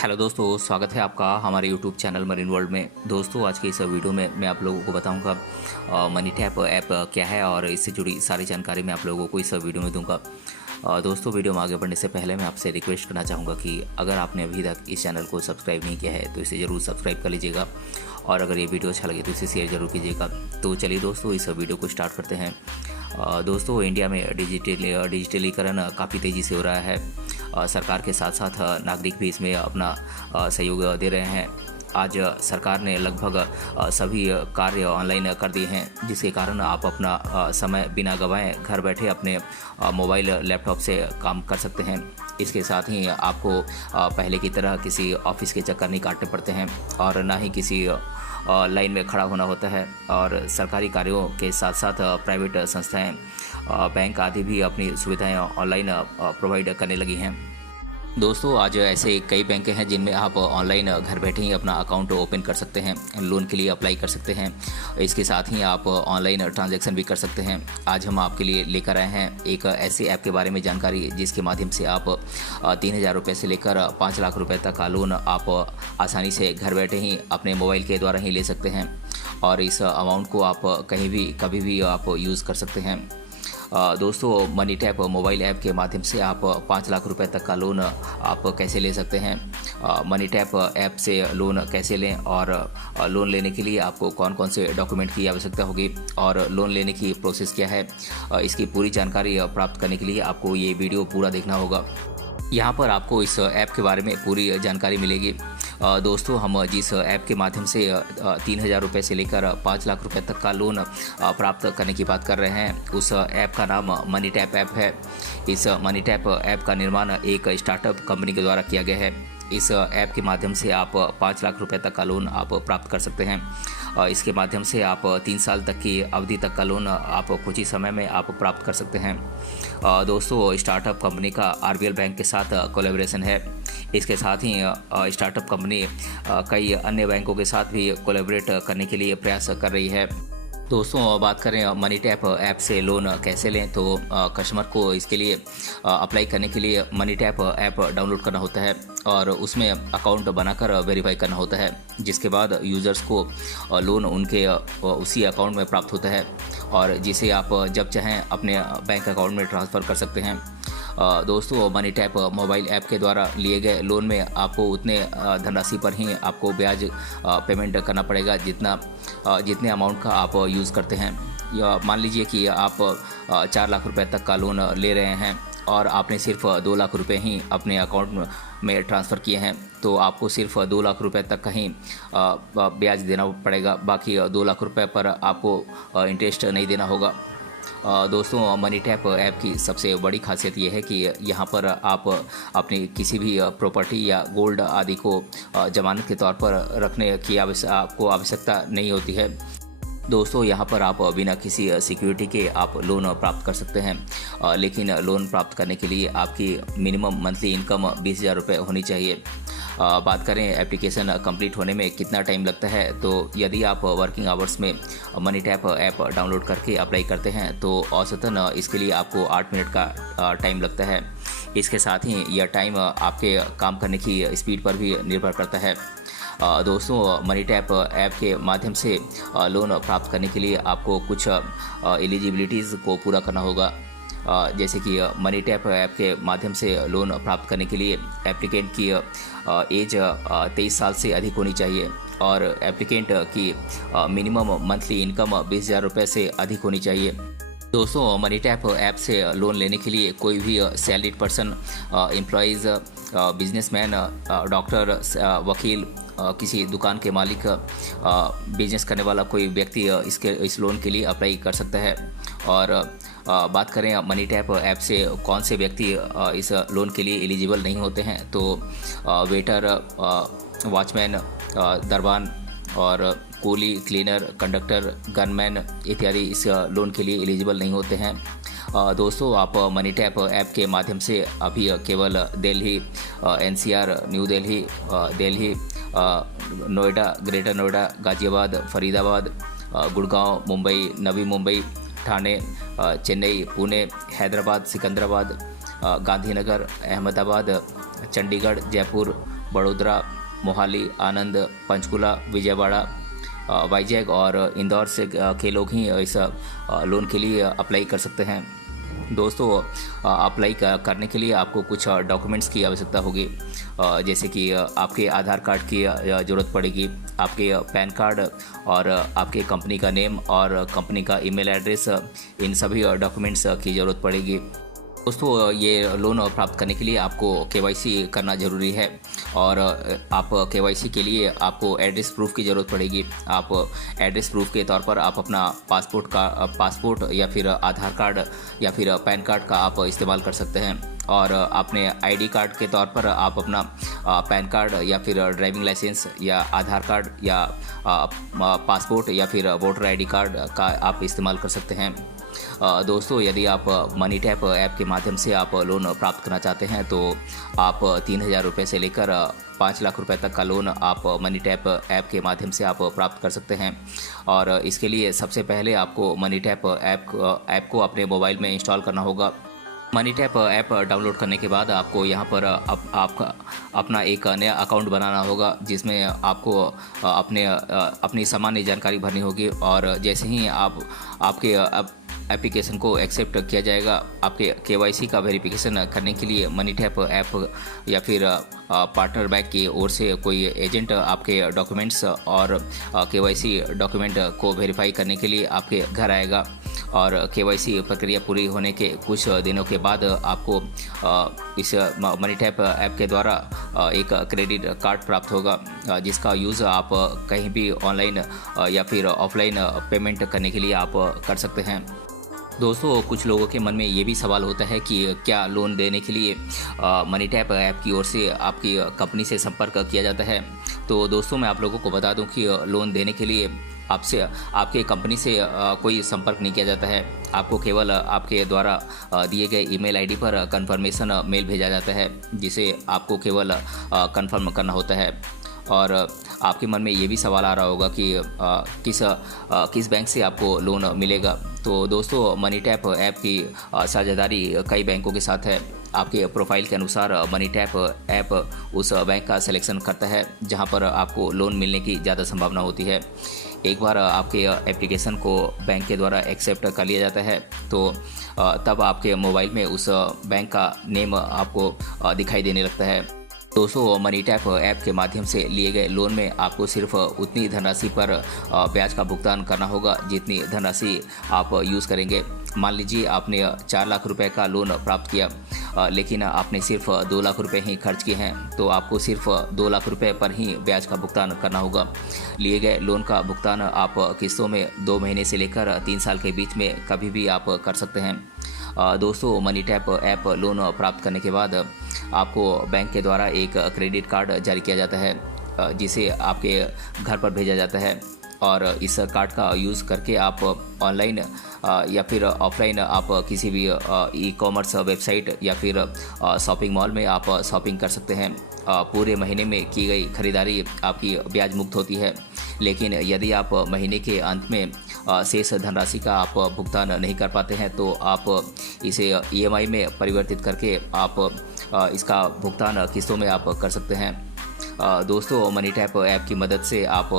Hello दोस्तों, स्वागत है आपका हमारे यूट्यूब चैनल मरीन वर्ल्ड में। दोस्तों, आज के इस वीडियो में मैं आप लोगों को बताऊंगा मनी टैप ऐप क्या है और इससे जुड़ी सारी जानकारी मैं आप लोगों को इस वीडियो में दूंगा। दोस्तों, वीडियो में आगे बढ़ने से पहले मैं आपसे रिक्वेस्ट करना चाहूँगा कि अगर आपने अभी तक इस चैनल को सब्सक्राइब नहीं किया है तो इसे ज़रूर सब्सक्राइब कर लीजिएगा और अगर ये वीडियो अच्छा लगे तो इसे शेयर ज़रूर कीजिएगा। तो चलिए दोस्तों, इस वीडियो को स्टार्ट करते हैं। दोस्तों, इंडिया में डिजिटलीकरण काफ़ी तेज़ी से हो रहा है। सरकार के साथ साथ नागरिक भी इसमें अपना सहयोग दे रहे हैं। आज सरकार ने लगभग सभी कार्य ऑनलाइन कर दिए हैं, जिसके कारण आप अपना समय बिना गंवाए घर बैठे अपने मोबाइल लैपटॉप से काम कर सकते हैं। इसके साथ ही आपको पहले की तरह किसी ऑफिस के चक्कर नहीं काटने पड़ते हैं और ना ही किसी लाइन में खड़ा होना होता है। और सरकारी कार्यों के साथ साथ प्राइवेट संस्थाएं, बैंक आदि भी अपनी सुविधाएं ऑनलाइन प्रोवाइड करने लगी हैं। दोस्तों, आज ऐसे कई बैंक हैं जिनमें आप ऑनलाइन घर बैठे ही अपना अकाउंट ओपन कर सकते हैं, लोन के लिए अप्लाई कर सकते हैं। इसके साथ ही आप ऑनलाइन ट्रांजैक्शन भी कर सकते हैं। आज हम आपके लिए लेकर आए हैं एक ऐसे ऐप के बारे में जानकारी, जिसके माध्यम से आप 3,000 रुपये से लेकर 5 लाख रुपये तक का लोन आप आसानी से घर बैठे ही अपने मोबाइल के द्वारा ही ले सकते हैं और इस अमाउंट को आप कहीं भी कभी भी आप यूज़ कर सकते हैं। दोस्तों, मनी टैप मोबाइल ऐप के माध्यम से आप 5 लाख रुपए तक का लोन आप कैसे ले सकते हैं, मनी टैप ऐप से लोन कैसे लें और लोन लेने के लिए आपको कौन कौन से डॉक्यूमेंट की आवश्यकता होगी और लोन लेने की प्रोसेस क्या है, इसकी पूरी जानकारी प्राप्त करने के लिए आपको ये वीडियो पूरा देखना होगा। यहाँ पर आपको इस ऐप के बारे में पूरी जानकारी मिलेगी। दोस्तों, हम जिस ऐप के माध्यम से 3,000 रुपये से लेकर 5 लाख रुपए तक का लोन प्राप्त करने की बात कर रहे हैं, उस ऐप का नाम मनी टैप ऐप है। इस मनी टैप ऐप का निर्माण एक स्टार्टअप कंपनी के द्वारा किया गया है। इस ऐप के माध्यम से आप 5 लाख रुपए तक का लोन आप प्राप्त कर सकते हैं। इसके माध्यम से आप 3 साल तक की अवधि तक का लोन आप कुछ ही समय में आप प्राप्त कर सकते हैं। दोस्तों, स्टार्टअप कंपनी का आरबीएल बैंक के साथ कोलैबोरेशन है। इसके साथ ही स्टार्टअप कंपनी कई अन्य बैंकों के साथ भी कोलैबोरेट करने के लिए प्रयास कर रही है। दोस्तों, बात करें मनी टैप ऐप से लोन कैसे लें, तो कस्टमर को इसके लिए अप्लाई करने के लिए मनी टैप ऐप डाउनलोड करना होता है और उसमें अकाउंट बनाकर वेरीफाई करना होता है, जिसके बाद यूज़र्स को लोन उनके उसी अकाउंट में प्राप्त होता है और जिसे आप जब चाहें अपने बैंक अकाउंट में ट्रांसफ़र कर सकते हैं। दोस्तों, मनी टैप मोबाइल ऐप के द्वारा लिए गए लोन में आपको उतने धनराशि पर ही आपको ब्याज पेमेंट करना पड़ेगा जितने अमाउंट का आप यूज़ करते हैं। या मान लीजिए कि आप 4 लाख रुपए तक का लोन ले रहे हैं और आपने सिर्फ 2 लाख रुपए ही अपने अकाउंट में ट्रांसफ़र किए हैं, तो आपको सिर्फ 2 लाख रुपए तक का ही ब्याज देना पड़ेगा। बाकी 2 लाख रुपए पर आपको इंटरेस्ट नहीं देना होगा। दोस्तों, मनी टैप ऐप की सबसे बड़ी खासियत यह है कि यहाँ पर आप अपनी किसी भी प्रॉपर्टी या गोल्ड आदि को जमानत के तौर पर रखने की आपको आवश्यकता नहीं होती है। दोस्तों, यहाँ पर आप बिना किसी सिक्योरिटी के आप लोन प्राप्त कर सकते हैं, लेकिन लोन प्राप्त करने के लिए आपकी मिनिमम मंथली इनकम 20,000 रुपये होनी चाहिए। बात करें एप्लीकेशन कंप्लीट होने में कितना टाइम लगता है, तो यदि आप वर्किंग आवर्स में मनी टैप ऐप डाउनलोड करके अप्लाई करते हैं तो औसतन इसके लिए आपको 8 मिनट का टाइम लगता है। इसके साथ ही यह टाइम आपके काम करने की स्पीड पर भी निर्भर करता है। दोस्तों, मनी टैप ऐप के माध्यम से लोन प्राप्त करने के लिए आपको कुछ एलिजिबिलिटीज़ को पूरा करना होगा। जैसे कि मनी टैप ऐप के माध्यम से लोन प्राप्त करने के लिए एप्लीकेंट की एज 23 साल से अधिक होनी चाहिए और एप्लीकेंट की मिनिमम मंथली इनकम 20,000 रुपये से अधिक होनी चाहिए। दोस्तों, मनी टैप ऐप से लोन लेने के लिए कोई भी salaried person, employees, businessman, doctor, वकील, किसी दुकान के मालिक, बिजनेस करने वाला कोई व्यक्ति इस लोन के लिए अप्लाई कर सकता है। और बात करें मनी टैप ऐप से कौन से व्यक्ति इस लोन के लिए एलिजिबल नहीं होते हैं, तो वेटर, वॉचमैन, दरबान और कूली, क्लीनर, कंडक्टर, गनमैन इत्यादि इस लोन के लिए एलिजिबल नहीं होते हैं। दोस्तों, आप मनी टैप ऐप के माध्यम से अभी केवल Delhi, NCR, New Delhi, Delhi, Noida, Greater Noida, Ghaziabad, Faridabad, Gurgaon, Mumbai, Navi Mumbai, Thane, Chennai, Pune, Hyderabad, Secunderabad, Gandhinagar, Ahmedabad, Chandigarh, Jaipur, Vadodara, Mohali, Anand, Panchkula, Vijayawada, Vizag और इंदौर से के लोग ही इस लोन के लिए अप्लाई कर सकते हैं। दोस्तों, अप्लाई करने के लिए आपको कुछ डॉक्यूमेंट्स की आवश्यकता होगी, जैसे कि आपके आधार कार्ड की ज़रूरत पड़ेगी, आपके पैन कार्ड और आपके कंपनी का नेम और कंपनी का ईमेल एड्रेस, इन सभी डॉक्यूमेंट्स की ज़रूरत पड़ेगी। दोस्तों, ये लोन प्राप्त करने के लिए आपको केवाईसी करना ज़रूरी है और आप केवाईसी के लिए आपको एड्रेस प्रूफ की ज़रूरत पड़ेगी। आप एड्रेस प्रूफ के तौर पर आप अपना पासपोर्ट या फिर आधार कार्ड या फिर पैन कार्ड का आप इस्तेमाल कर सकते हैं और अपने आईडी कार्ड के तौर पर आप अपना पैन कार्ड या फिर ड्राइविंग लाइसेंस या आधार कार्ड या पासपोर्ट या फिर वोटर आईडी कार्ड का आप इस्तेमाल कर सकते हैं। दोस्तों, यदि आप मनी टैप ऐप के माध्यम से आप लोन प्राप्त करना चाहते हैं तो आप 3,000 रुपये से लेकर 5 लाख रुपए तक का लोन आप मनी टैप ऐप के माध्यम से आप प्राप्त कर सकते हैं। और इसके लिए सबसे पहले आपको मनी टैप ऐप को अपने मोबाइल में इंस्टॉल करना होगा। मनी टैप ऐप डाउनलोड करने के बाद आपको यहाँ पर आपका अपना एक नया अकाउंट बनाना होगा, जिसमें आपको अपनी सामान्य जानकारी भरनी होगी और जैसे ही आपके एप्लीकेशन को एक्सेप्ट किया जाएगा, आपके केवाईसी का वेरिफिकेशन करने के लिए मनी टैप ऐप या फिर पार्टनर बैंक की ओर से कोई एजेंट आपके डॉक्यूमेंट्स और केवाईसी डॉक्यूमेंट को वेरीफाई करने के लिए आपके घर आएगा और केवाईसी प्रक्रिया पूरी होने के कुछ दिनों के बाद आपको इस मनी टैप ऐप के द्वारा एक क्रेडिट कार्ड प्राप्त होगा, जिसका यूज़ आप कहीं भी ऑनलाइन या फिर ऑफलाइन पेमेंट करने के लिए आप कर सकते हैं। दोस्तों, कुछ लोगों के मन में ये भी सवाल होता है कि क्या लोन देने के लिए मनी टैप ऐप की ओर से आपकी कंपनी से संपर्क किया जाता है। तो दोस्तों, मैं आप लोगों को बता दूं कि लोन देने के लिए आपके कंपनी से कोई संपर्क नहीं किया जाता है। आपको केवल आपके द्वारा दिए गए ईमेल आईडी पर कंफर्मेशन मेल भेजा जाता है, जिसे आपको केवल कंफर्म करना होता है। और आपके मन में ये भी सवाल आ रहा होगा कि किस बैंक से आपको लोन मिलेगा। तो दोस्तों, मनी टैप ऐप की साझेदारी कई बैंकों के साथ है। आपके प्रोफाइल के अनुसार मनी टैप ऐप उस बैंक का सिलेक्शन करता है जहां पर आपको लोन मिलने की ज़्यादा संभावना होती है। एक बार आपके एप्लीकेशन को बैंक के द्वारा एक्सेप्ट कर लिया जाता है तो तब आपके मोबाइल में उस बैंक का नेम आपको दिखाई देने लगता है। दोस्तों, मनी टैप ऐप के माध्यम से लिए गए लोन में आपको सिर्फ उतनी धनराशि पर ब्याज का भुगतान करना होगा जितनी धनराशि आप यूज़ करेंगे। मान लीजिए आपने 4 लाख रुपए का लोन प्राप्त किया, लेकिन आपने सिर्फ 2 लाख रुपए ही खर्च किए हैं, तो आपको सिर्फ 2 लाख रुपए पर ही ब्याज का भुगतान करना होगा। लिए गए लोन का भुगतान आप किस्तों में 2 महीने से लेकर 3 साल के बीच में कभी भी आप कर सकते हैं। दोस्तों, मनी टैप ऐप लोन प्राप्त करने के बाद आपको बैंक के द्वारा एक क्रेडिट कार्ड जारी किया जाता है, जिसे आपके घर पर भेजा जाता है और इस कार्ड का यूज़ करके आप ऑनलाइन या फिर ऑफलाइन आप किसी भी ई कॉमर्स वेबसाइट या फिर शॉपिंग मॉल में आप शॉपिंग कर सकते हैं। पूरे महीने में की गई खरीदारी आपकी ब्याज मुक्त होती है, लेकिन यदि आप महीने के अंत में शेष धनराशि का आप भुगतान नहीं कर पाते हैं तो आप इसे EMI में परिवर्तित करके आप इसका भुगतान किस्तों में आप कर सकते हैं। दोस्तों, मनी टैप ऐप की मदद से आप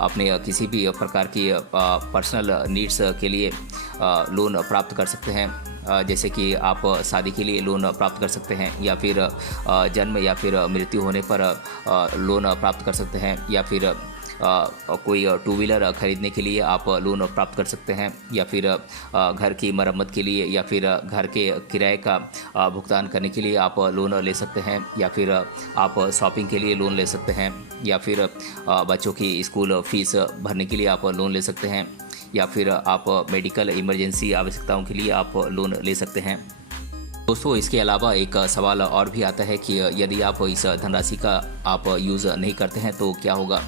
अपने किसी भी प्रकार की पर्सनल नीड्स के लिए लोन प्राप्त कर सकते हैं, जैसे कि आप शादी के लिए लोन प्राप्त कर सकते हैं या फिर जन्म या फिर मृत्यु होने पर लोन प्राप्त कर सकते हैं, या फिर कोई 2 व्हीलर खरीदने के लिए आप लोन प्राप्त कर सकते हैं, या फिर घर की मरम्मत के लिए या फिर घर के किराए का भुगतान करने के लिए आप लोन ले सकते हैं, या फिर आप शॉपिंग के लिए लोन ले सकते हैं, या फिर बच्चों की स्कूल फीस भरने के लिए आप लोन ले सकते हैं, या फिर आप मेडिकल इमरजेंसी आवश्यकताओं के लिए आप लोन ले सकते हैं। दोस्तों, इसके अलावा एक सवाल और भी आता है कि यदि आप इस धनराशि का आप यूज़ नहीं करते हैं तो क्या होगा।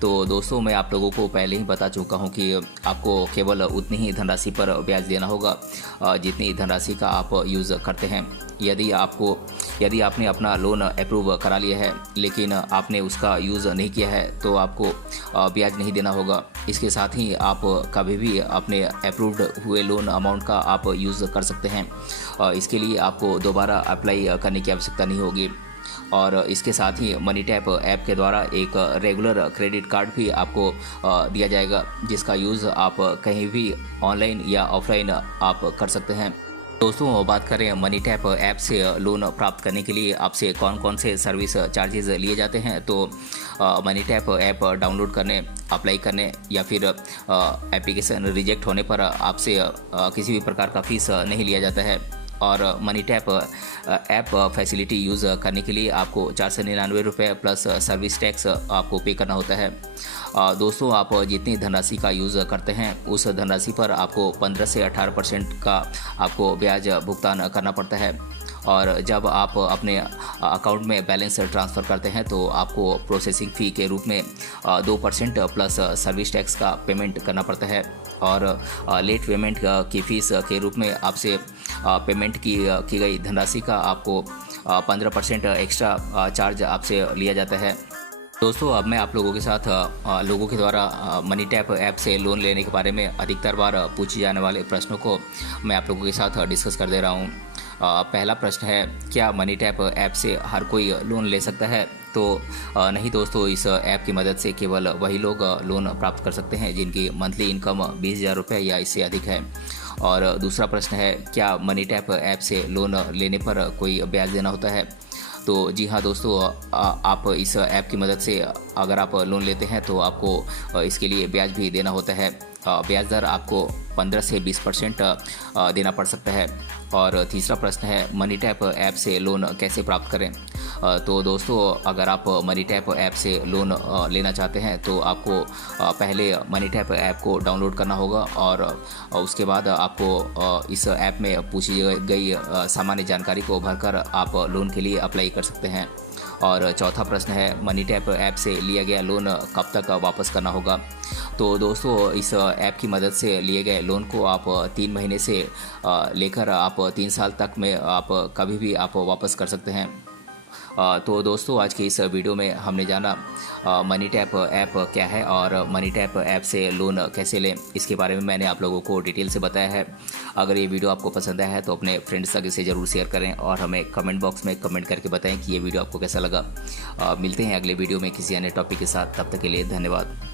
तो दोस्तों, मैं आप लोगों को पहले ही बता चुका हूं कि आपको केवल उतनी ही धनराशि पर ब्याज देना होगा जितनी धनराशि का आप यूज़ करते हैं। यदि आपने अपना लोन अप्रूव करा लिया है लेकिन आपने उसका यूज़ नहीं किया है तो आपको ब्याज नहीं देना होगा। इसके साथ ही आप कभी भी अपने अप्रूव्ड हुए लोन अमाउंट का आप यूज़ कर सकते हैं। इसके लिए आपको दोबारा अप्लाई करने की आवश्यकता नहीं होगी। और इसके साथ ही मनी टैप ऐप के द्वारा एक रेगुलर क्रेडिट कार्ड भी आपको दिया जाएगा, जिसका यूज़ आप कहीं भी ऑनलाइन या ऑफलाइन आप कर सकते हैं। दोस्तों, बात करें मनी टैप ऐप से लोन प्राप्त करने के लिए आपसे कौन कौन से सर्विस चार्जेस लिए जाते हैं, तो मनी टैप ऐप डाउनलोड करने, अप्लाई करने या फिर एप्लीकेशन रिजेक्ट होने पर आपसे किसी भी प्रकार का फीस नहीं लिया जाता है। और money tap app facility use करने के लिए आपको 499 रुपये प्लस सर्विस टैक्स आपको पे करना होता है। दोस्तों, आप जितनी धनराशि का यूज़ करते हैं उस धनराशि पर आपको 15 से 18% का आपको ब्याज भुगतान करना पड़ता है। और जब आप अपने अकाउंट में बैलेंस ट्रांसफ़र करते हैं तो आपको प्रोसेसिंग फ़ी के रूप में 2% प्लस सर्विस टैक्स का पेमेंट करना पड़ता है। और लेट पेमेंट की फ़ीस के रूप में आपसे पेमेंट की गई धनराशि का आपको 15% एक्स्ट्रा चार्ज आपसे लिया जाता है। दोस्तों, अब मैं आप लोगों के साथ लोगों के द्वारा मनी टैप ऐप से लोन लेने के बारे में अधिकतर बार पूछे जाने वाले प्रश्नों को मैं आप लोगों के साथ डिस्कस कर दे रहा हूँ। पहला प्रश्न है, क्या मनी टैप ऐप से हर कोई लोन ले सकता है? तो नहीं दोस्तों, इस ऐप की मदद से केवल वही लोग लोन प्राप्त कर सकते हैं जिनकी मंथली इनकम 20,000 रुपये या इससे अधिक है। और दूसरा प्रश्न है, क्या मनी टैप ऐप से लोन लेने पर कोई ब्याज देना होता है? तो जी हाँ दोस्तों, आप इस ऐप की मदद से अगर आप लोन लेते हैं तो आपको इसके लिए ब्याज भी देना होता है। ब्याज दर आपको 15 से 20% देना पड़ सकता है। और तीसरा प्रश्न है, मनी टैप ऐप से लोन कैसे प्राप्त करें? तो दोस्तों, अगर आप मनी टैप ऐप से लोन लेना चाहते हैं तो आपको पहले मनी टैप ऐप को डाउनलोड करना होगा और उसके बाद आपको इस ऐप में पूछी गई सामान्य जानकारी को भरकर आप लोन के लिए अप्लाई कर सकते हैं। और चौथा प्रश्न है, मनी टैप ऐप से लिया गया लोन कब तक वापस करना होगा? तो दोस्तों, इस ऐप की मदद से लिए गए लोन को आप 3 महीने से लेकर आप 3 साल तक में आप कभी भी आप वापस कर सकते हैं। तो दोस्तों, आज की इस वीडियो में हमने जाना मनी टैप ऐप क्या है और मनी टैप ऐप से लोन कैसे लें, इसके बारे में मैंने आप लोगों को डिटेल से बताया है। अगर ये वीडियो आपको पसंद आया है तो अपने फ्रेंड्स तक इसे ज़रूर शेयर करें और हमें कमेंट बॉक्स में कमेंट करके बताएं कि ये वीडियो आपको कैसा लगा। मिलते हैं अगले वीडियो में किसी अन्य टॉपिक के साथ, तब तक के लिए धन्यवाद।